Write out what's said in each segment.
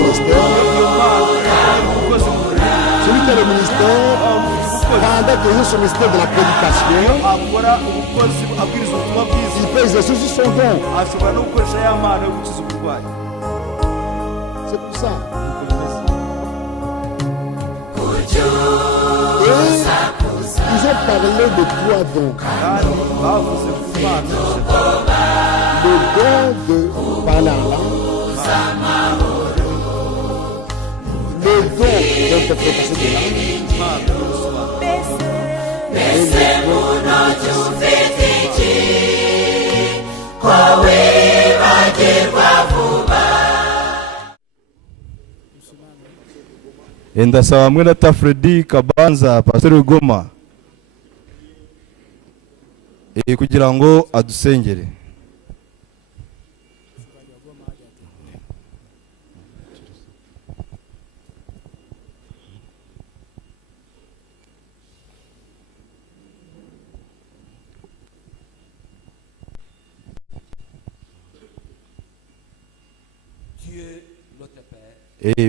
ministère, celui qui a le ministère, pendant que j'ai son ministère de la prédication, il peut exercer aussi son don. C'est pour ça. Et ils ont parlé de trois dons. Le don de parler en langue, le don d'interprétation de langue, ndasaba hamwe na Tafredi Kabanza Pastor Goma kugira ngo adusengere.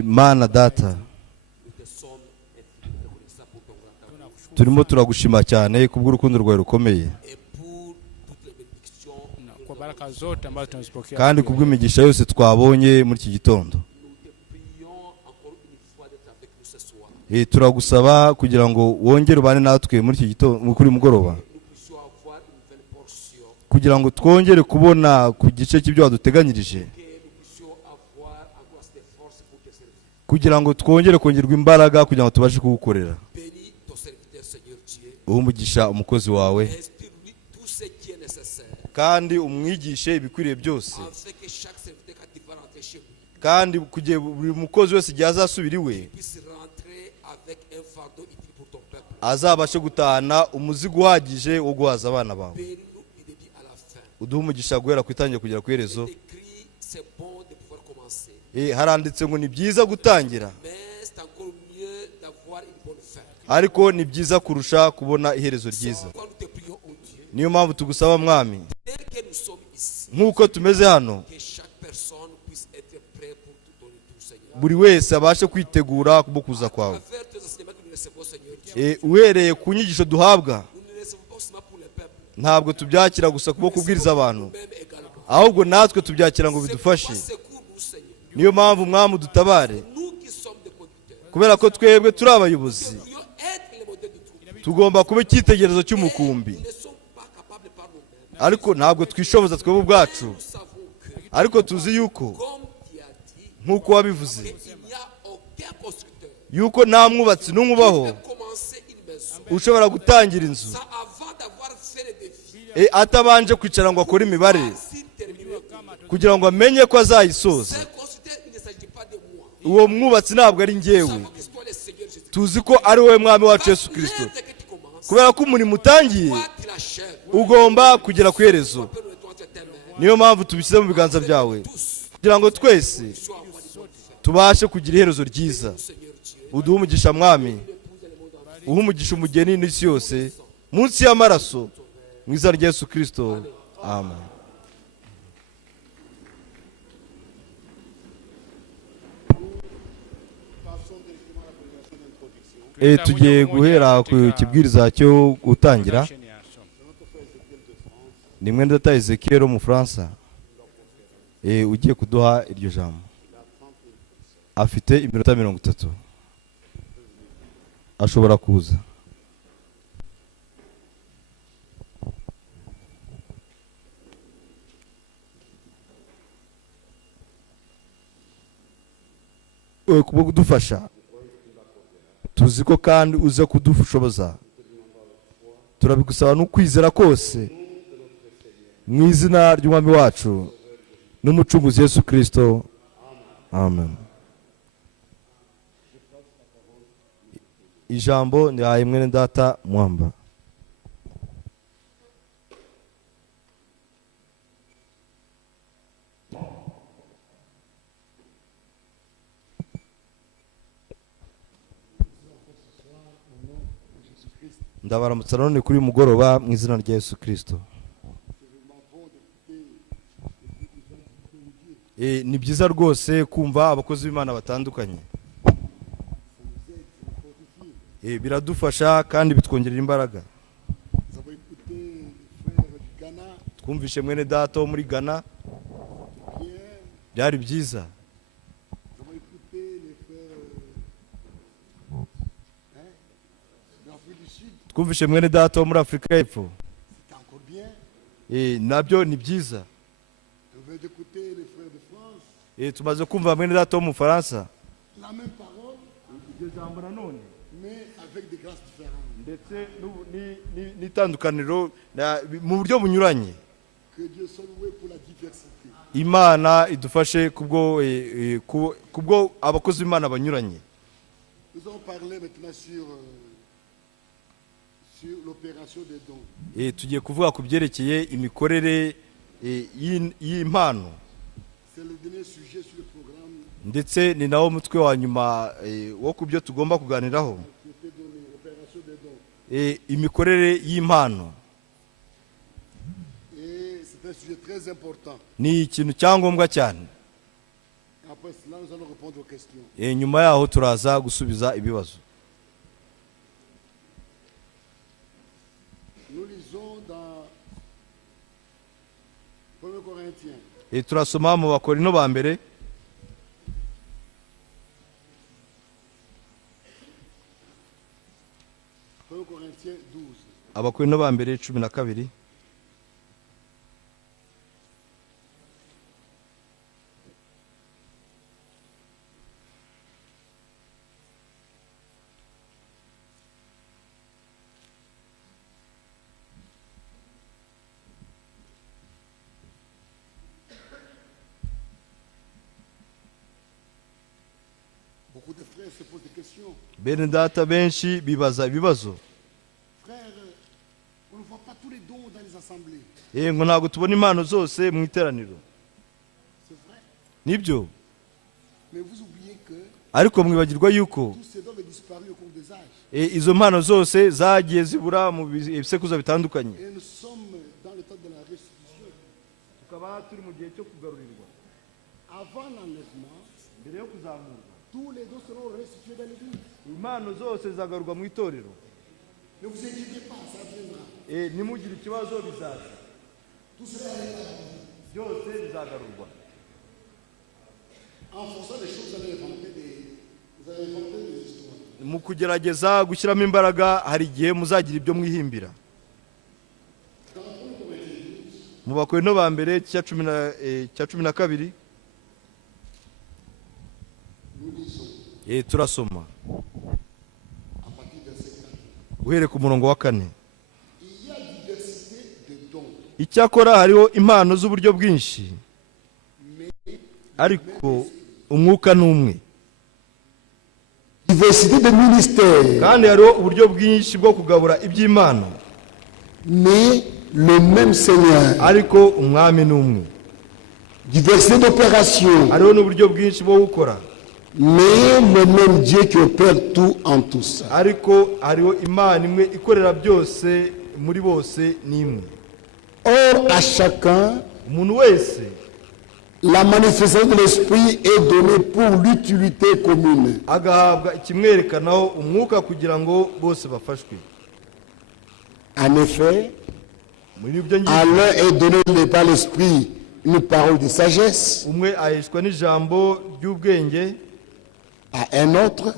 Mana data, turimo turagushima cyane kubw'urukundo rwawe rukomeye kandi kubw'imigisha yose twabonye muri iki gitondo. Turagusaba kugira ngo wongere ubane natwe muri iki gitondo, kuri mugoroba, kugira ngo twongere kubona ku gice cy'ibyo waduteganyirije, kugira ngo twongere kongerwa imbaraga kugira ngo tubashe kugukorera. Umugisha umukozi wawe kandi umwigishe ibikwiriye byose, kandi kugiye buri mukozi wese igihe azasubira iwe azabashe gutahana umuzigo uhagije wo guhaza abana bawe. Uduhe umugisha guhera ku itangira kugera ku iherezo. Haranditse ngo ni byiza gutangira, ariko ni byiza kurusha kubona iherezo ryiza. Niyo mpamvu tugusaba mwami, nk'uko tumeze hano, buri wese abashe kwitegura kubwo kuza kwawe. Uhereye ku nyigisho duhabwa, ntabwo tubyakira gusa kubwo kubwiriza abantu, ahubwo natwe tubyakira ngo bidufashe. Niyo mpamvu mwami dutabare, kubera ko twebwe turi abayobozi, tugomba kuba icyitegererezo cy'umukumbi, ariko ntabwo twishoboza twebwe ubwacu. Ariko tuzi yuko nk'uko wabivuze yuko nta mwubatsi n'umwe ubaho ushobora gutangira inzu atabanje kwicara ngo akore imibare kugira ngo amenye ko azayisoza. Uwo mwubatsi ntabwo ari njyewe, tuzi ko ari wowe mwami wacu Yesu Kristo, kubera ko umurimo utangiye ugomba kugera ku iherezo. Niyo mpamvu tubishyize mu biganza byawe kugira ngo twese tubashe kugira iherezo ryiza. Uduhe umugisha mwami, uhe umugisha umugeni n'isi yose munsi y'amaraso, mu izina rya Yesu Kristo, amen. Tugiye guhera ku kibwiriza cyo gutangira. Ni mwene data Ezekiel mu Fransa ugiye kuduha iryo jambo. Afite iminota 30, ashobora kuza. Kubwo kudufasha, tuzi ko kandi uza kudushoboza. Turabigusaba n'ukwizera kose mu izina ry'umwami wacu n'umucunguzi Yesu Kristo, amen. Ijambo ni aye mwene data Mwamba. Ndabaramutsa none kuri mugoroba mu izina rya Yesu Kristo. ni byiza rwose kumva abakozi b'Imana batandukanye. Biradufasha kandi bitwongerera imbaraga. Twumvishe mwene data wo muri Ghana, byari byiza. Twumvishe mwene data wo muri Afurika y'Epfo, nabyo ni byiza. Tumaze kumva mwene data wo mu Faransa, ndetse n'itandukaniro mu buryo bunyuranye. Imana idufashe kubwo abakozi b'Imana banyuranye. Tugiye kuvuga ku byerekeye imikorere y'impano, ndetse ni nawo mutwe wa nyuma wo ku byo tugomba kuganiraho. Imikorere y'impano ni ikintu cyangombwa cyane. Nyuma yaho turaza gusubiza ibibazo. Turasoma mu Bakorino ba mbere, Abakorino ba mbere 12. Bene data benshi bibaza ibibazo. Ngo ntabwo tubona impano zose mu iteraniro. Nibyo, ariko mwibagirwa yuko izo mpano zose zagiye zibura mu bisekuruza bitandukanye. Tukaba turi mu gihe cyo kugarurirwa. Mbere yo kuzamurwa, impano zose zagarurwa mu itorero. Nimugire ikibazo, bizaza byose bizagarurwa. Mu kugerageza gushyiramo imbaraga, hari igihe muzagira ibyo mwihimbira. Mu Bakorino ba mbere cya 12 turasoma uhere ku murongo wa 4. Icyakora hariho impano z'uburyo bwinshi, ariko umwuka ni umwe. Kandi hariho uburyo bwinshi bwo kugabura iby'Imana, mais le même Seigneur. ariko umwami ni umwe. Diversité d'opération, Hariho n'uburyo bwinshi bwo gukora, mais le même Dieu qui opère tout en tous. ariko hariho Imana imwe ikorera byose muri bose ni imwe. Or, à chacun, Umuntu wese la manifestation de l'Esprit est donnée pour l'utilité commune. agahabwa ikimwerekanaho umwuka kugira ngo bose bafashwe. En effet, Muri ibyo à ngibyo, l'un est donné par l'Esprit une parole de sagesse, umwe aheshwa n'ijambo ry'ubwenge, à un autre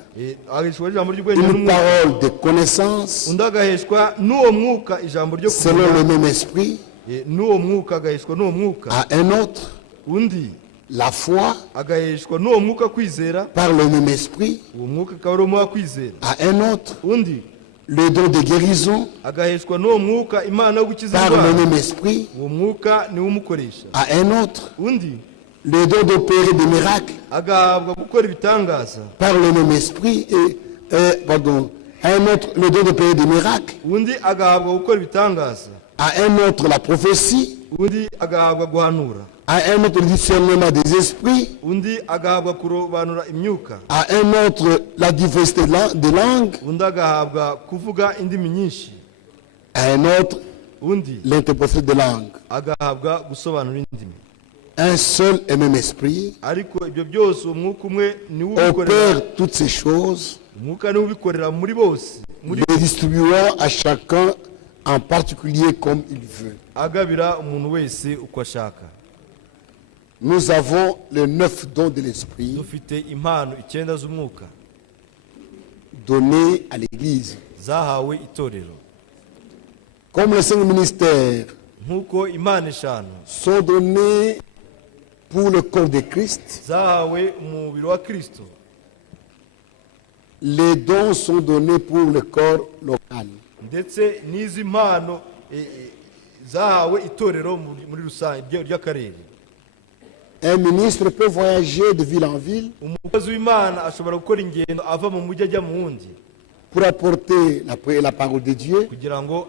aheshwa n'ijambo ry'ubwenge une n'umwuka, parole de connaissance, undi agaheshwa n'uwo mwuka ijambo ryo selon le kumenya, même Esprit, n'uwo mwuka agaheshwa n'uwo mwuka, à un autre undi la foi, agaheshwa n'uwo mwuka kwizera, par le même Esprit, uwo mwuka akaba ari umwuka kwizera, à un autre undi le don de guérison, agaheshwa n'uwo mwuka imana yo gukiza par le indwara, même Esprit, uwo mwuka niwo umukoresha, à un autre undi le don d'opérer des miracles, agahabwa gukora ibitangaza, par le même Esprit, pardon, à un autre le don d'opérer des miracles, undi agahabwa gukora ibitangaza, à un autre la prophétie, undi agahabwa guhanura, à un autre le discernement des esprits, undi agahabwa kurobanura imyuka, à un autre la diversité des langues, undi agahabwa kuvuga indimi nyinshi, à un autre undi l'interprétation des langues. agahabwa gusobanura indimi. un seul et même esprit ariko ibyo byose umwuka umwe niwo ubikorera, opère toutes ces choses, umwuka niwo ubikorera muri bose, les distribuant à chacun en particulier comme il veut. agabira umuntu wese uko ashaka. Nous avons les 9 dons de l'esprit Dufite impano 9 z'umwuka donnés à l'Église. zahawe itorero, Comme les 5 ministères nk'uko impano 5 sont donnés pour le corps de Christ, zahawe umubiri wa Kristo, les dons sont donnés pour le corps local. ndetse n'izi mpano zahawe itorero muri rusange ry'akarere. Un ministre peut voyager de ville en ville Umukozi w'Imana ashobora gukora ingendo ava mu mujyi ajya mu wundi pour apporter la parole de Dieu. kugira ngo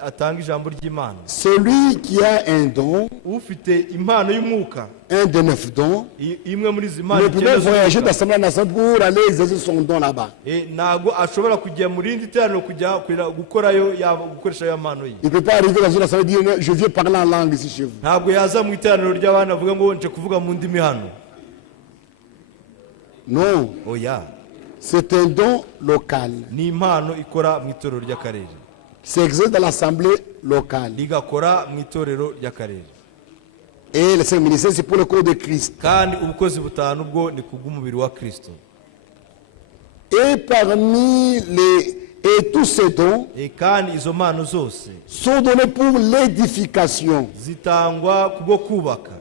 atange ijambo ry'Imana. Celui qui a un don, Ufite impano y'umwuka, un des 9 dons, imwe muri izi mpano ne peut pas voyager d'assemblée en assemblée pour aller exercer son don là-bas. ntabwo ashobora kujya mu rindi teraniro kujya gukorayo gukoresha ya mpano ye. Il ne peut pas arriver dans une assemblée et dire je viens parler en langue ici chez vous. Ntabwo yaza mu iteraniro ry'abana avuga ngo nje kuvuga mu ndimi hano. Non, Oya, c'est un don local. ni impano ikora mu itorero ry'akarere, C'est exercé dans l'assemblée locale. rigakora mu itorero ry'akarere. Et les 5 ministères, c'est pour le corps de Christ. Kandi ubukozi butanu bwo ni kubw'umubiri wa Kristo. Et parmi et tous ces dons Kandi izo mpano zose sont donnés pour l'édification. zitangwa kubwo kubaka.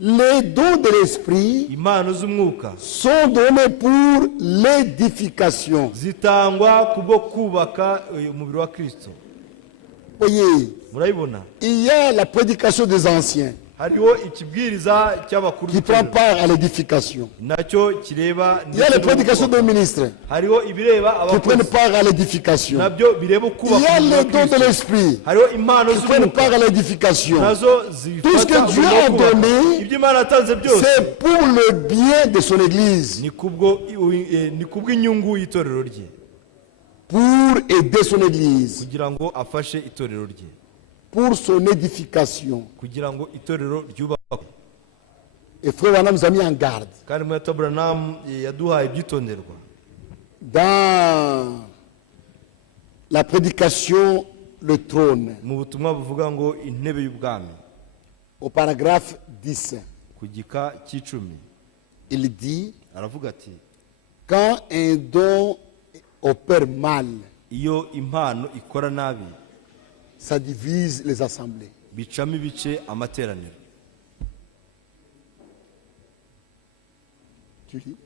Les dons de l'esprit Impano z'umwuka sont donnés pour l'édification. zitangwa kubwo kubaka umubiri wa Kristo. Voyez, Murabibona, il y a la prédication des anciens hariho ikibwiriza cy'abakuru qui prend b'itorero, part à l'édification. nacyo kireba Il y a les prédications des ministres hariho ibireba qui prennent abakozi, part à l'édification. nabyo bireba Il y kubaka a umubiri wa les dons de Kristo. l'esprit Hariho impano qui prennent z'umwuka part à l'édification. nazo Tout ce que zifata Dieu umurimo wo a kubaka. donné, Ibyo Imana yatanze byose c'est pour le bien de son Église, ni kubw'inyungu y'itorero rye, pour aider son Église, kugira ngo afashe itorero rye, pour son édification. kugira ngo itorero ryubakwe. Et frère Branham nous a mis en garde. Kandi Mweta Branham yaduhaye ibyitonderwa Dans la prédication, le trône, mu butumwa buvuga ngo intebe y'ubwami, au paragraphe 10, ku gika cy'10 il dit, aravuga ati, quand un don opère mal, iyo impano ikora nabi ça divise les assemblées. bicamo ibice amateraniro. Tu lis?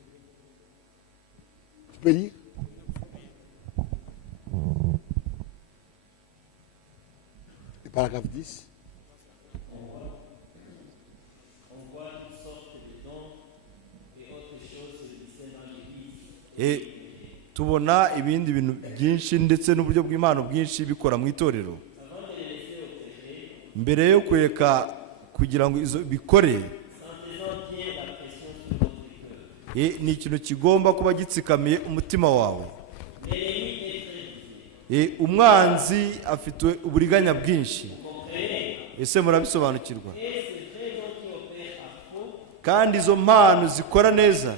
Tu peux lire? Le paragraphe 10. Tubona ibindi bintu byinshi ndetse n'uburyo bw'Imana bwinshi bikora mu itorero. Mbere yo kureka kugira ngo izo bikore, ni ikintu kigomba kuba gitsikamiye umutima wawe. Umwanzi afite uburiganya bwinshi, ese murabisobanukirwa? Kandi izo mpano zikora neza,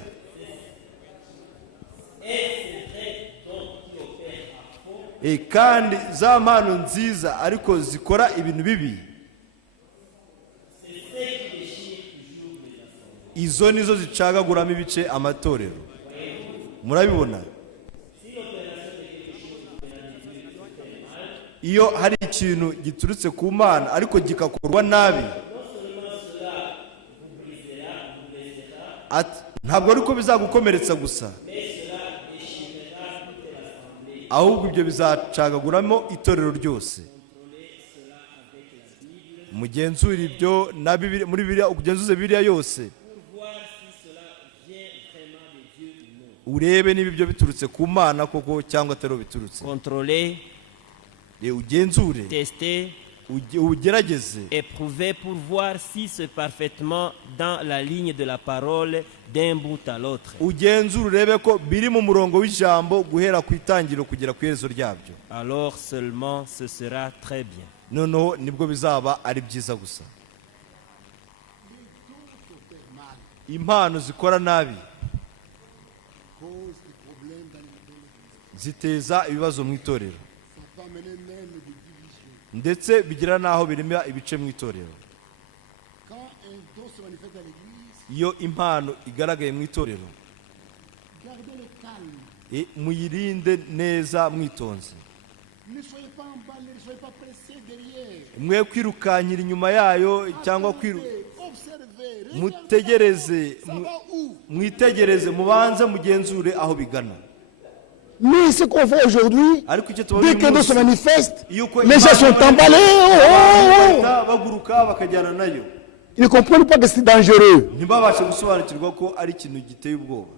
kandi za mpano nziza ariko zikora ibintu bibi, izo nizo zicagaguramo ibice amatorero. Murabibona, iyo hari ikintu giturutse ku Mana ariko gikakorwa nabi, ntabwo ariko bizagukomeretsa gusa, ahubwo ibyo bizacagaguramo itorero ryose. Mugenzure ibyo na Bibiliya, muri Bibiliya ugenzuze Bibiliya yose, urebe niba ibyo biturutse ku Mana koko cyangwa atari biturutse. Contrôler, ugenzure, tester, ugerageze, éprouver pour voir si c'est parfaitement dans la ligne de la parole d'un bout à l'autre. ugenzure urebe ko biri mu murongo w'ijambo guhera ku itangiriro kugera ku iherezo ryabyo. Alors seulement ce sera très bien. Noneho nibwo bizaba ari byiza gusa. impano zikora nabi cause des problèmes dans l'église. ziteza ibibazo mu itorero, Ça peut amener même des divisions. ndetse bigira n'aho birema ibice mu itorero. Quand un don se manifeste dans l'église, Iyo impano igaragaye mu itorero, gardez le calme. muyirinde neza mwitonze, Ne soyez pas emballés, ne soyez pas pressés derrière. mwe kwirukankira inyuma yayo cyangwa Observez, observez, mutegereze, ça va où? mwitegereze, mubanze mugenzure aho bigana. Mais ce qu'on fait aujourd'hui, Ariko icyo tubona dès uyu qu'un don se munsi, manifeste, iyo uko les gens impano sont emballés. abantu Oh, oh, oh. bahita baguruka bakajyana nayo, Ils ne comprennent pas que c'est dangereux. ntibabashe gusobanukirwa ko ari ikintu giteye ubwoba.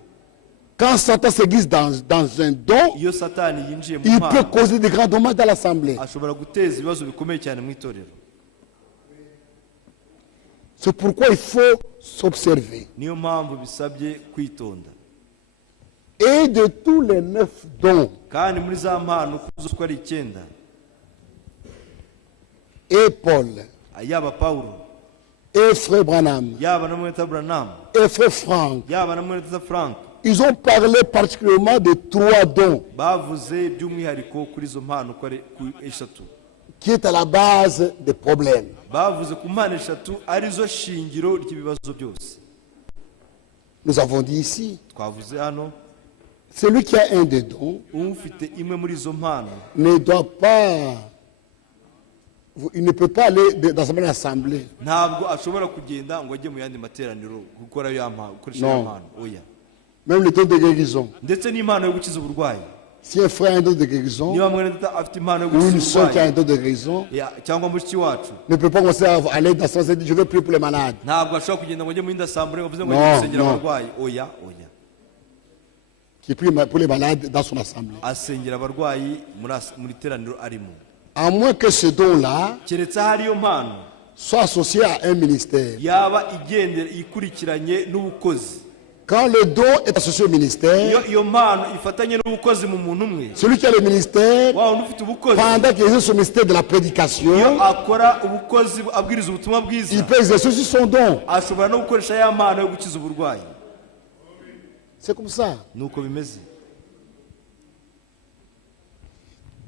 Quand Satan s'aiguise dans un don, Iyo satani yinjiye mu il peut mpano, causer de grands dommages dans l'assemblée. ashobora guteza ibibazo bikomeye cyane mu itorero. C'est pourquoi il faut s'observer. Niyo mpamvu bisabye kwitonda. Et de tous les 9 dons, Kandi muri za mpano uko ari 9, et Paul, yaba Pawulo, et Frère Branham, yaba na Mweta Branham, et Frère Franck, yaba na Mweta Frank, ils ont parlé particulièrement de 3 dons bavuze by'umwihariko kuri izo mpano uko ari eshatu. qui est à la base des problèmes. Bavuze ku mpano eshatu arizo shingiro ry'ibibazo byose. Nous avons dit ici, Twavuze hano, celui qui a un des dons ufite imwe muri izo mpano ne doit pas, il ne peut pas aller dans une assemblée. ntabwo ashobora kugenda ngo ajye mu yandi materaniro gukora ya mpano, gukoresha No. ya mpano. Oya. Même le don de guérison. Ndetse n'impano yo gukiza uburwayi. Si un frère a un don de guérison, Niba mwene data afite impano yo ou une gukiza soeur qui a un uburwayi, don de guérison, cyangwa mushiki wacu, ne peut pas commencer à aller dans ce sens et dire je veux prier pour les malades. ntabwo ashobora kugenda ngo ajye mu yindi asambure ngo avuze ngo No, ajye gusengera no. abarwayi. Oya, oya. Qui prie pour les malades dans son assemblée. Asengera abarwayi muri teraniro arimo. À moins que ce don-là Keretse hariyo mpano soit associé à un ministère. yaba igendera ikurikiranye n'ubukozi. Quand le don est associé au ministère, Iyo mpano ifatanye n'ubukozi mu muntu umwe, celui qui a le ministère, wa wundi ufite ubukozi, pendant qu'il exerce ce ministère de la prédication, iyo akora ubukozi abwiriza ubutumwa bwiza, il peut exercer aussi son don. ashobora no gukoresha ya mpano yo gukiza uburwayi. C'est comme ça. Nuko bimeze.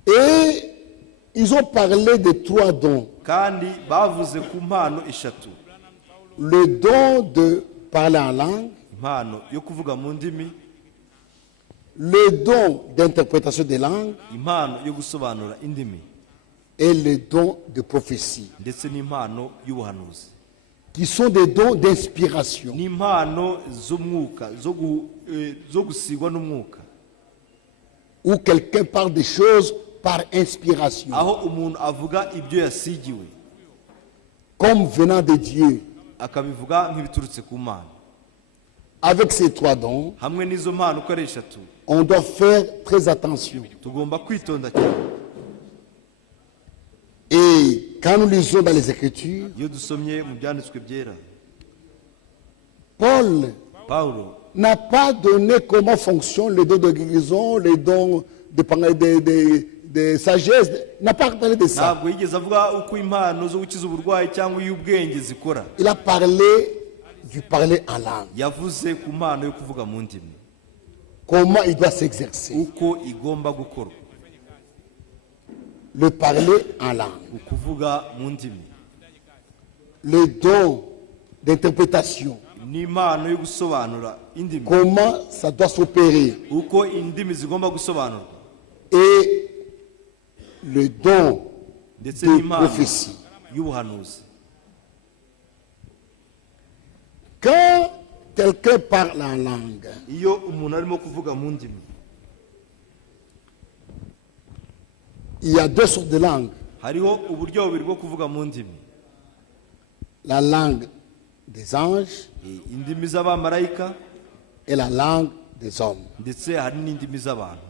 Et ils ont parlé de 3 dons. Kandi bavuze ku mpano eshatu. Le don de parler en langue, Impano yo kuvuga mu ndimi, le don d'interprétation des langues impano yo gusobanura indimi, et le don de prophétie, ndetse n'impano y'ubuhanuzi. qui sont des dons d'inspiration. N'impano z'umwuka zo gusigwa n'umwuka, Où quelqu'un parle des choses par inspiration, aho umuntu avuga ibyo yasigiwe comme venant de Dieu. akabivuga nk'ibiturutse ku Mana. Avec ces 3 dons, Hamwe n'izo mpano uko ari eshatu, on doit faire très attention. tugomba kwitonda cyane. Et quand nous lisons dans les Écritures, Iyo dusomye mu byanditswe byera, Paul Pawulo n'a pas donné comment fonctionnent les dons de guérison, les dons de sagesse. Il n'a pas parlé de ça. ntabwo yigeze avuga uko impano zo gukiza uburwayi cyangwa iy'ubwenge zikora. Il a parlé du parler en langue. Yavuze ku mpano yo kuvuga mu ndimi, Comment il doit s'exercer. uko igomba gukorwa. Le parler en langue. Ukuvuga mu ndimi, Le don d'interprétation. n'impano yo gusobanura indimi, Comment ça doit s'opérer. uko indimi zigomba gusobanurwa, Et le don ndetse de n'impano prophétie. y'ubuhanuzi. Quand quelqu'un parle en langue, Iyo umuntu arimo kuvuga mu ndimi, il y a 2 sortes de langues. hariho uburyo bubiri bwo kuvuga mu ndimi. La langue des anges Indimi z'abamarayika, et la langue des hommes. ndetse hari n'indimi z'abantu.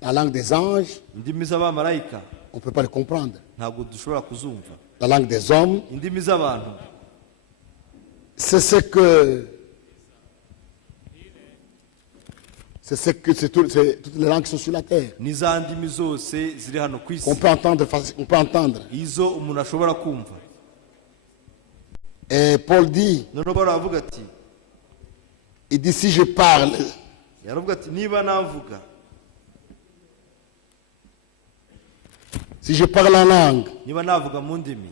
La langue des anges, Indimi z'abamarayika on ne peut pas le comprendre. ntabwo dushobora kuzumva. La langue des hommes, Indimi z'abantu c'est c'est toutes les langues qui sont sur la terre. ni za ndimi zose ziri hano ku isi, On peut entendre. izo umuntu ashobora kumva. Et Paul dit, noneho Pawulo aravuga ati il dit si je parle, yaravuga ati niba navuga si je parle en langue, niba navuga mu ndimi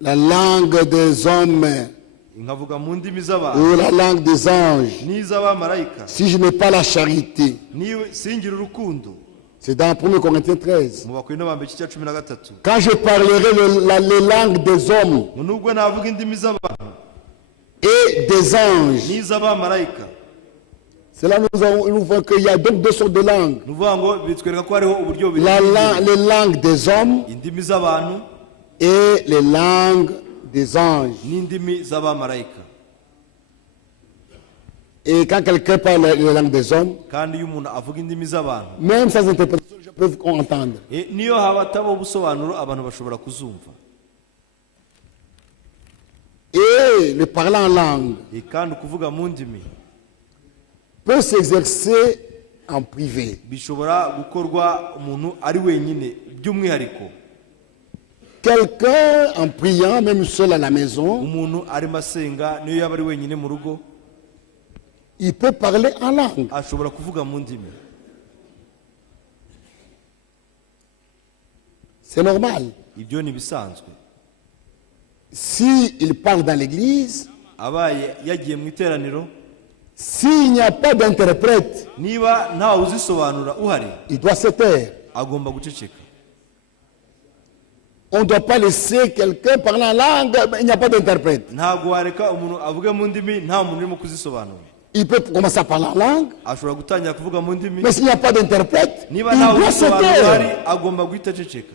la langue des hommes nkavuga mu ndimi z'abantu ou la langue des anges, n'iz'abamarayika si je n'ai pas la charité, niwe singira urukundo. c'est dans 1 Corinthiens 13. Mu Bakorinto ba mbere igice cya 13 Quand je parlerai les langues des hommes nubwo navuga indimi z'abantu et des anges, n'iz'abamarayika, cela nous voit qu'il y a donc deux sortes de langues. ni ukuvuga ngo bitwereka ko hariho uburyo bubiri Les langues des hommes indimi z'abantu et les langues des anges. n'indimi z'abamarayika. Et quand quelqu'un parle les langues des hommes, Kandi iyo umuntu avuga indimi z'abantu même sans interprétation, je peux entendre. niyo haba hatabaho ubusobanuro abantu bashobora kuzumva. Et le parler en langue Kandi ukuvuga mu ndimi peut s'exercer en privé. bishobora gukorwa umuntu ari wenyine by'umwihariko. Quelqu'un en priant, même seul à la maison, Umuntu arimo asenga niyo yaba ari wenyine mu rugo il peut parler en langue. ashobora kuvuga mu ndimi. C'est normal. Ibyo ni bisanzwe. S'il parle dans l'église, Abaye yagiye mu iteraniro, s'il n'y a pas d'interprète, niba ntawe uzisobanura uhari, il doit se taire. agomba guceceka. On ne doit pas laisser quelqu'un parler en langue, mais il n'y a pas d'interprète. Ntabwo wareka umuntu avuge mu ndimi nta muntu urimo kuzisobanura. Il peut commencer à parler en langue, Ashobora gutangira kuvuga mu ndimi, mais s'il n'y a pas d'interprète, il niba ntawe doit se uzisobanura uhari, taire. agomba guhita aceceka.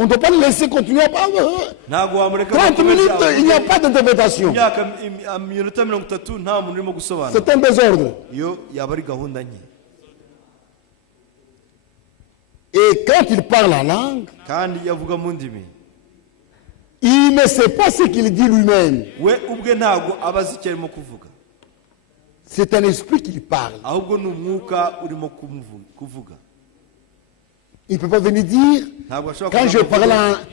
On ne doit pas le laisser continuer à parler. Ntabwo wamureka 30 minutes, il n'y a pas d'interprétation. imyaka minota 30 nta muntu urimo gusobanura. C'est un désordre. Iyo yaba ari gahunda nke. Et quand il parle en langue, Kandi yavuga mu ndimi, il ne sait pas ce qu'il dit lui-même. we ubwe ntabwo aba azi icyo arimo kuvuga, C'est un esprit qui parle. ahubwo ni umwuka urimo kuvuga. Il ne peut pas venir dire, Ntabwo ashobora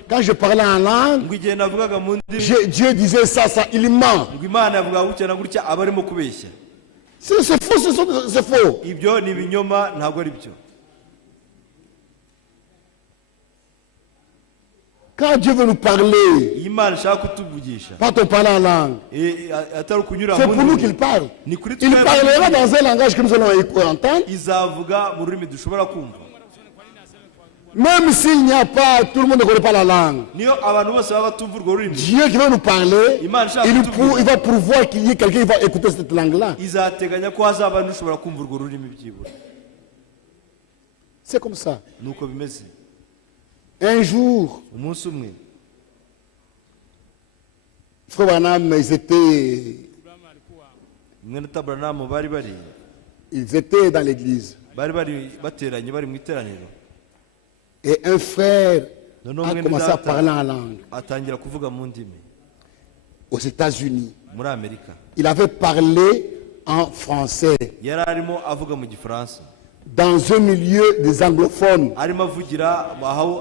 quand je parlais en langue, ngo igihe navugaga mu ndimi Dieu disait ça, il ment. ngo Imana yavuga gutya na gutya, aba arimo kubeshya. C'est faux, c'est faux. Ibyo ni ibinyoma, ntabwo ari byo. Quand Dieu veut nous parler, Iyo Imana ishaka kutuvugisha, quand on parle en langue, atari ukunyura c'est mu pour nous ndimi, qu'il parle. ni kuri Il parlera dans un langage que nous allons entendre, izavuga mu rurimi dushobora kumva. même s'il n'y a pas, tout le monde ne connaît pas la langue. Niyo abantu bose baba batumva urwo rurimi, Dieu qui va nous parler, Imana ishaka il kutuvuga, va pourvoir qu'il y ait quelqu'un qui va écouter cette langue-là. izateganya ko hazaba n'ushobora kumva urwo rurimi byibura. C'est comme ça. Nuko bimeze. Un jour, Umunsi umwe Frère Branham, mwene Taburanamu ils étaient dans l'église. bari bateranye bari mu iteraniro, Et un frère noneho a mwene commencé à data parler en langue atangira kuvuga mu ndimi aux États-Unis. muri Amerika. Il avait parlé en français Yari arimo avuga mu Gifaransa, dans un milieu des anglophones. arimo avugira aho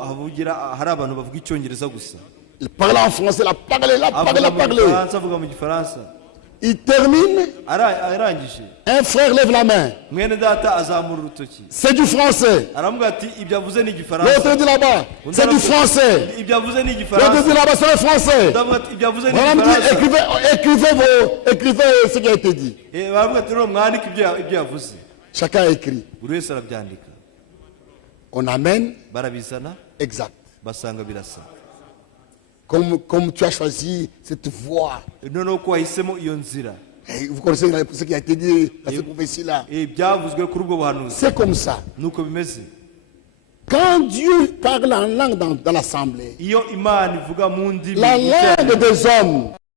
hari abantu bavuga icyongereza gusa. Il parlait en français, il a parlé, Avuga mu Gifaransa, avuga mu Gifaransa. Il termine, Arangije un frère lève la main. mwene data azamura urutoki, C'est du français. aravuga ati ibyo avuze ni L'autre Igifaransa. dit là-bas, c'est du français. Ibyo avuze ni L'autre Igifaransa. dit là-bas, c'est le français. Ndavuga ati ibyo avuze ni Branham dit, Igifaransa. écrivez ce qui a été dit. Baravuga ati rero mwandike ibyo yavuze. Chacun a écrit. Buri wese arabyandika, On amène barabizana, exact. basanga birasa. Comme tu as choisi cette voie. Noneho ko wahisemo iyo nzira, Vous connaissez ce qui a été dit dans cette prophétie-là. byavuzwe kuri ubwo buhanuzi. C'est comme ça. Nuko bimeze. Quand Dieu parle en langue dans l'assemblée, Iyo Imana ivuga mu ndimi la mu iteraniro, langue des hommes